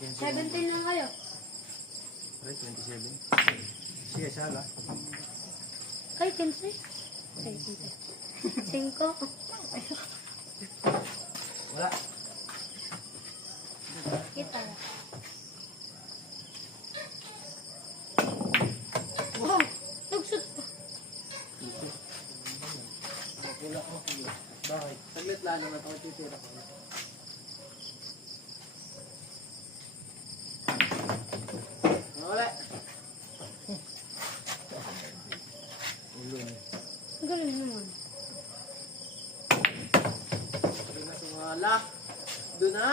17 lang kayo. Right, 27. Sige, sala. Ay, 15. Ay, 15. 5. Wala. Kita. Wow! Tugsot pa. Wala ko. Bakit? Saglit lang naman ako titira ko. Wala. Ulo niya. Ang galing naman. Doon na sumala. Doon na.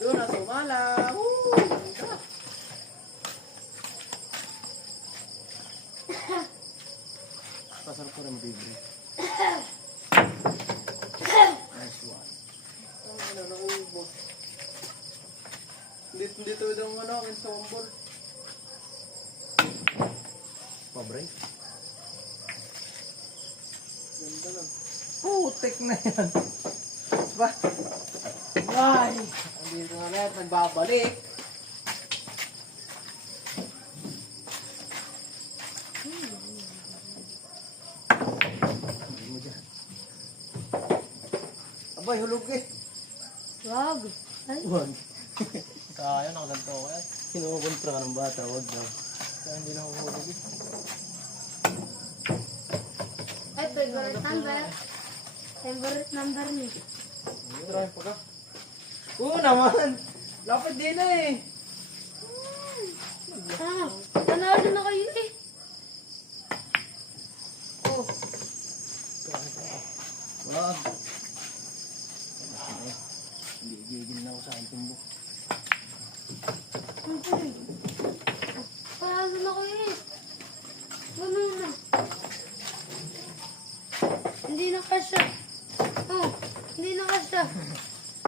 Doon na sumala. Woo! Ganda. Pasarap ko na mabibre. Nice one. Ano, naubos. Hindi to yung ano, ensemble. Pabray. Ganda lang. Putek na yan. Ba? Ay! Andito na net, nagbabalik. Hindi mo dyan. Abay, hulog eh. Wag. Ay, Huwag. Kaya, nakaganto ko eh. Kinukontra ka ng bata, huwag daw. Kaya hindi na mahulog eh. ay, favorite number. Favorite number ni. Try pa ka. Oo naman! Lapit din na eh. Ah, panalo na kayo eh. Oh. Wag. Hindi, gigil na ako sa aking tumbok. Ang galing. Panalo na kayo eh. Ganun na. Hindi na kasya. Oh, hindi na kasya.